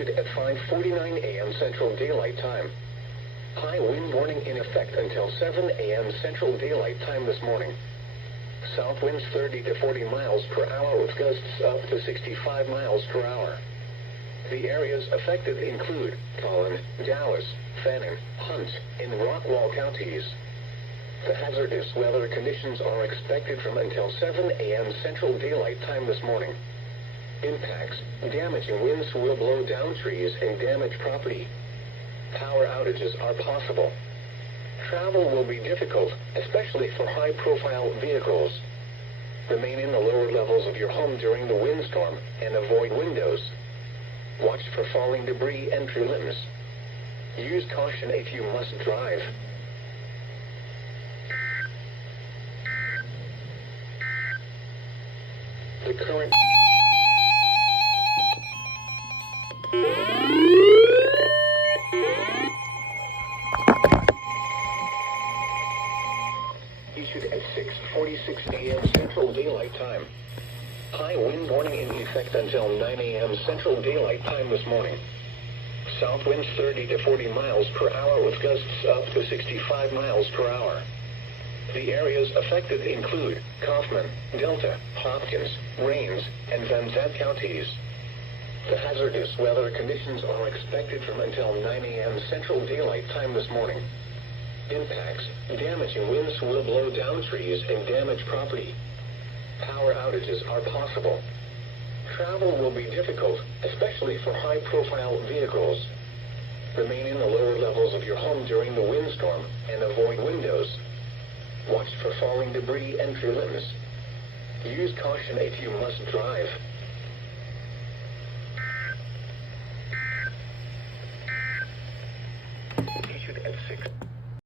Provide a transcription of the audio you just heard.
issued at 5:49 a.m. Central Daylight Time. High wind warning in effect until 7 a.m. Central Daylight Time this morning. South winds 30 to 40 miles per hour with gusts up to 65 miles per hour. The areas affected include Collin, Dallas, Fannin, Hunt, and Rockwall counties. The hazardous weather conditions are expected from until 7 a.m. Central Daylight Time this morning. Impacts: damaging winds will blow down trees and damage property. Power outages are possible. Travel will be difficult, especially for high-profile vehicles. Remain in the lower levels of your home during the windstorm and avoid windows. Watch for falling debris and tree limbs. Use caution if you must drive. The current issued at 6:46 a.m. Central Daylight Time. High wind warning in effect until 9 a.m. Central Daylight Time this morning. South winds 30 to 40 miles per hour with gusts up to 65 miles per hour. The areas affected include Kaufman, Delta, Hopkins, Rains, and Van Zandt counties. The hazardous weather conditions are expected from until 9 a.m. Central Daylight Time this morning. Impacts: damaging winds will blow down trees and damage property. Power outages are possible. Travel will be difficult, especially for high-profile vehicles. Remain in the lower levels of your home during the windstorm and avoid windows. Watch for falling debris and tree limbs. Use caution if you must drive. Issued at 6.